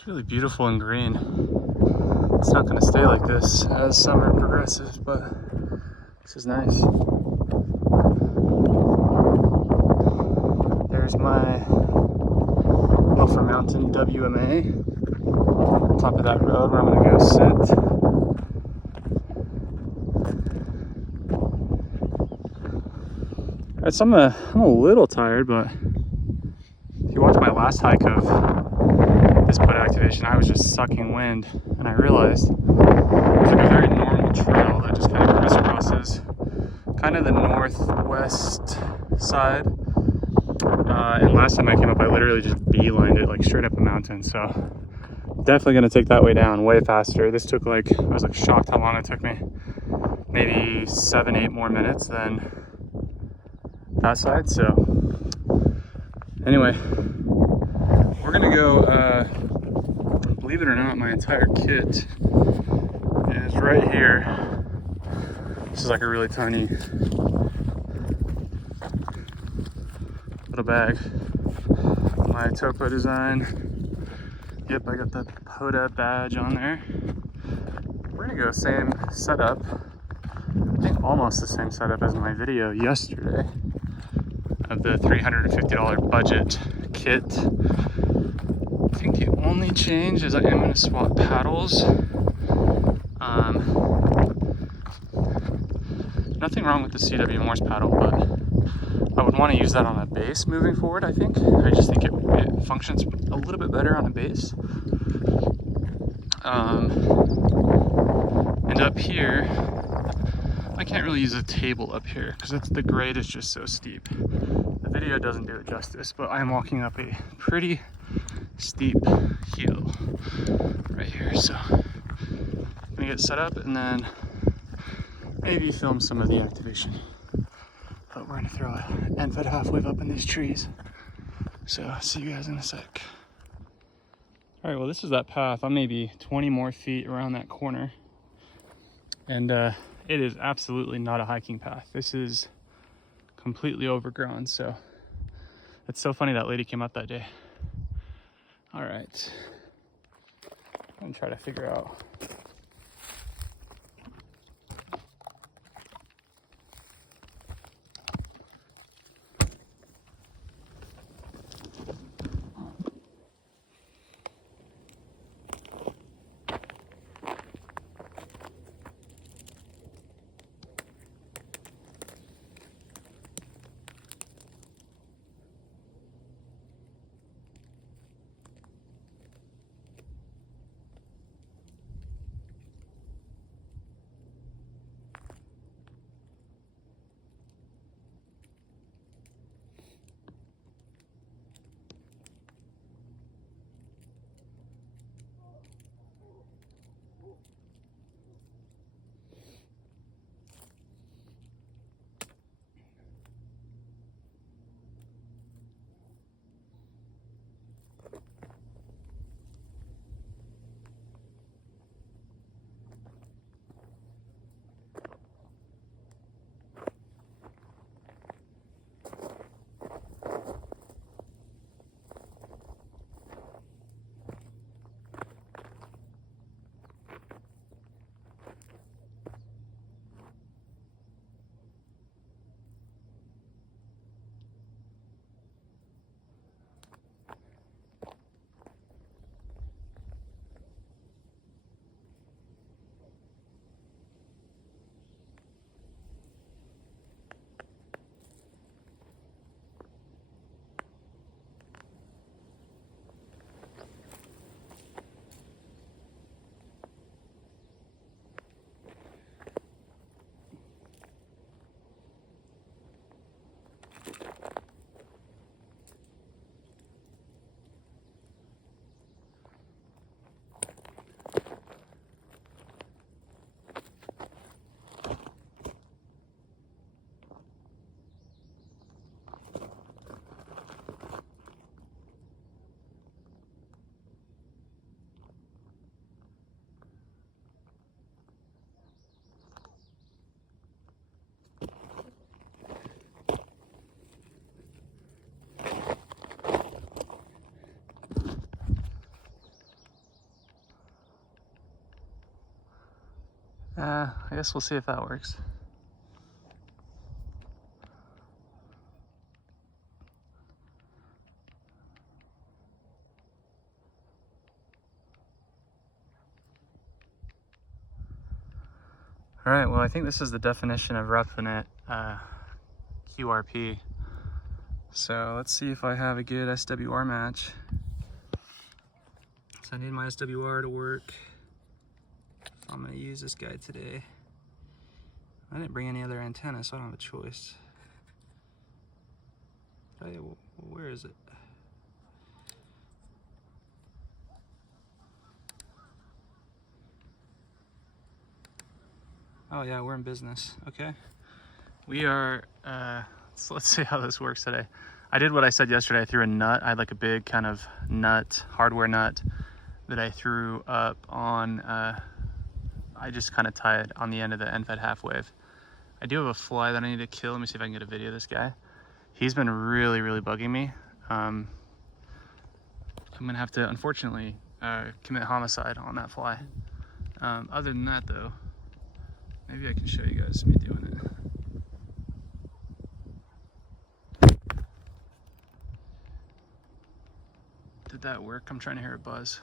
It's really beautiful and green. It's not going to stay like this as summer progresses, but this is nice. There's my Loafer Mountain WMA. On top of that road where I'm going to go sit. Alright, so I'm a little tired, but if you watch my last hike of this put activation, I was just sucking wind, and I realized it's like a very normal trail that just kind of crisscrosses kind of the northwest side. And last time I came up, I literally just beelined it like straight up a mountain. So definitely gonna take that way down way faster. This took like, I was like shocked how long it took me. Maybe 7-8 more minutes than that side. So anyway, we're gonna go, believe it or not, my entire kit is right here. This is like a really tiny little bag. My Topo design. Yep, I got the Pota badge on there. We're gonna go same setup. I think almost the same setup as my video yesterday of the $350 budget kit. I think the only change is I am gonna swap paddles. Nothing wrong with the CW Morse paddle, but I would want to use that on a base moving forward, I think. I just think it functions a little bit better on a base. And up here, I can't really use a table up here because the grade is just so steep. The video doesn't do it justice, but I am walking up a pretty steep hill right here. So I'm gonna get set up and then maybe film some of the activation. But we're gonna throw an end-fed half wave up in these trees. So see you guys in a sec. All right, well, this is that path. I'm maybe 20 more feet around that corner. And it is absolutely not a hiking path. This is completely overgrown. So it's so funny that lady came up that day. All right, I'm gonna try to figure out. I guess we'll see if that works. All right, well, I think this is the definition of roughing it, QRP. So let's see if I have a good SWR match. So I need my SWR to work. I'm gonna use this guy today. I didn't bring any other antenna, so I don't have a choice. Hey, where is it? Oh yeah, we're in business. Okay. We are, so let's see how this works today. I did what I said yesterday. I threw a nut. I had like a big kind of nut, hardware nut that I threw up on, I just kind of tied on the end of the end fed half wave. I do have a fly that I need to kill. Let me see if I can get a video of this guy. He's been really, really bugging me. I'm gonna have to, unfortunately, commit homicide on that fly. Other than that though, maybe I can show you guys me doing it. Did that work? I'm trying to hear a buzz.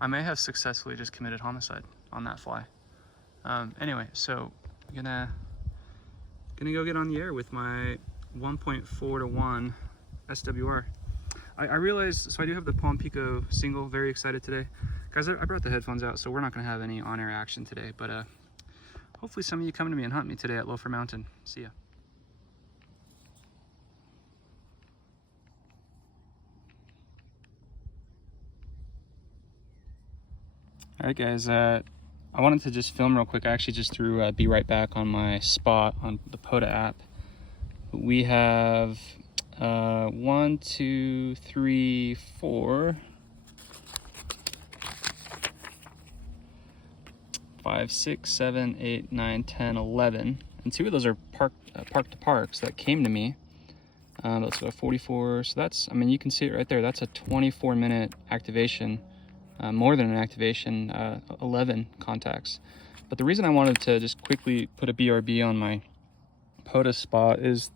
I may have successfully just committed homicide on that fly. Anyway, so I'm gonna go get on the air with my 1.4 to 1 SWR. I realized, so I do have the Palm Pico single, very excited today. Guys, I brought the headphones out, so we're not gonna have any on-air action today, but hopefully some of you come to me and hunt me today at Loafer Mountain. See ya. All right, guys, I wanted to just film real quick. I actually just threw Be Right Back on my spot on the Cw-Pota app. We have 1, 2, 3, 4, 5, 6, 7, 8, 9, 10, 11, and 2 of those are park to parks that came to me. Let's go 44. So that's, I mean, you can see it right there. That's a 24-minute activation. More than an activation, 11 contacts. But the reason I wanted to just quickly put a BRB on my Cw-Pota spot is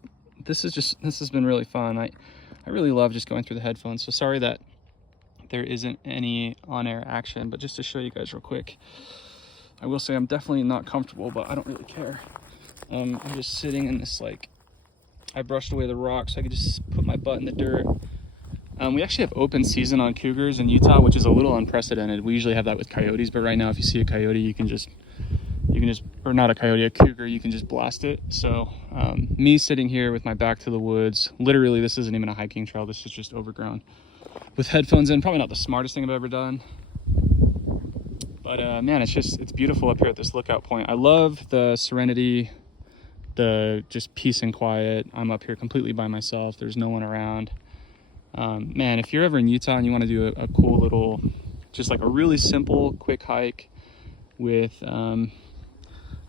this has been really fun. I really love just going through the headphones. So sorry that there isn't any on-air action, but just to show you guys real quick, I will say I'm definitely not comfortable, but I don't really care. I'm just sitting in this, like, I brushed away the rocks so I could just put my butt in the dirt. We actually have open season on cougars in Utah, which is a little unprecedented. We usually have that with coyotes, but right now if you see a coyote, you can just, or not a coyote, a cougar, you can just blast it. So me sitting here with my back to the woods, literally this isn't even a hiking trail, this is just overgrown. With headphones in, probably not the smartest thing I've ever done. But man, it's beautiful up here at this lookout point. I love the serenity, the just peace and quiet. I'm up here completely by myself. There's no one around. Man, if you're ever in Utah and you want to do a cool little, just like a really simple, quick hike with, I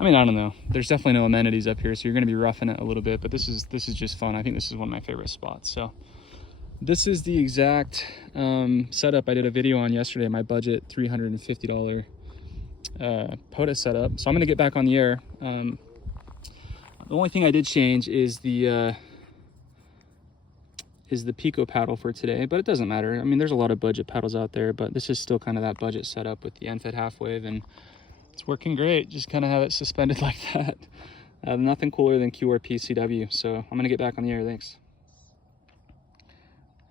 mean, I don't know. There's definitely no amenities up here, so you're going to be roughing it a little bit, but this is just fun. I think this is one of my favorite spots. So this is the exact setup I did a video on yesterday, my budget $350 Cw-Pota setup. So I'm going to get back on the air. The only thing I did change is the Pico paddle for today, but it doesn't matter. I mean, there's a lot of budget paddles out there, but this is still kind of that budget setup with the end fed half wave, and it's working great. Just kind of have it suspended like that. Nothing cooler than QRP CW. So I'm gonna get back on the air. Thanks.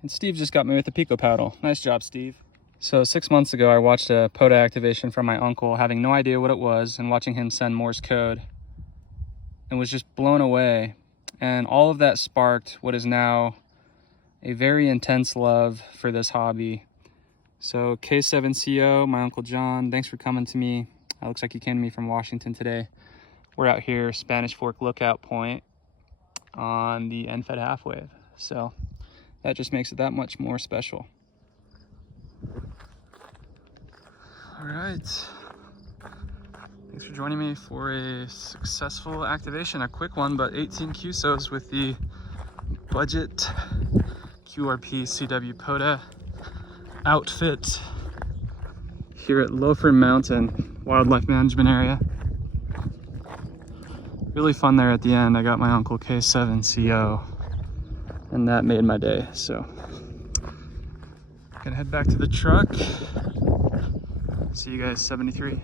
And Steve just got me with the Pico paddle. Nice job, Steve. So 6 months ago, I watched a Cw-Pota activation from my uncle, having no idea what it was, and watching him send Morse code, and was just blown away. And all of that sparked what is now a very intense love for this hobby. So K7CO, my Uncle John, thanks for coming to me. It looks like you came to me from Washington today. We're out here, Spanish Fork Lookout Point on the end fed half wave. So that just makes it that much more special. All right. Thanks for joining me for a successful activation, a quick one, but 18 QSOs with the budget QRP CW Cw-Pota outfit here at Loafer Mountain Wildlife Management Area. Really fun there at the end. I got my Uncle K7CO and that made my day. So gonna head back to the truck. See you guys 73.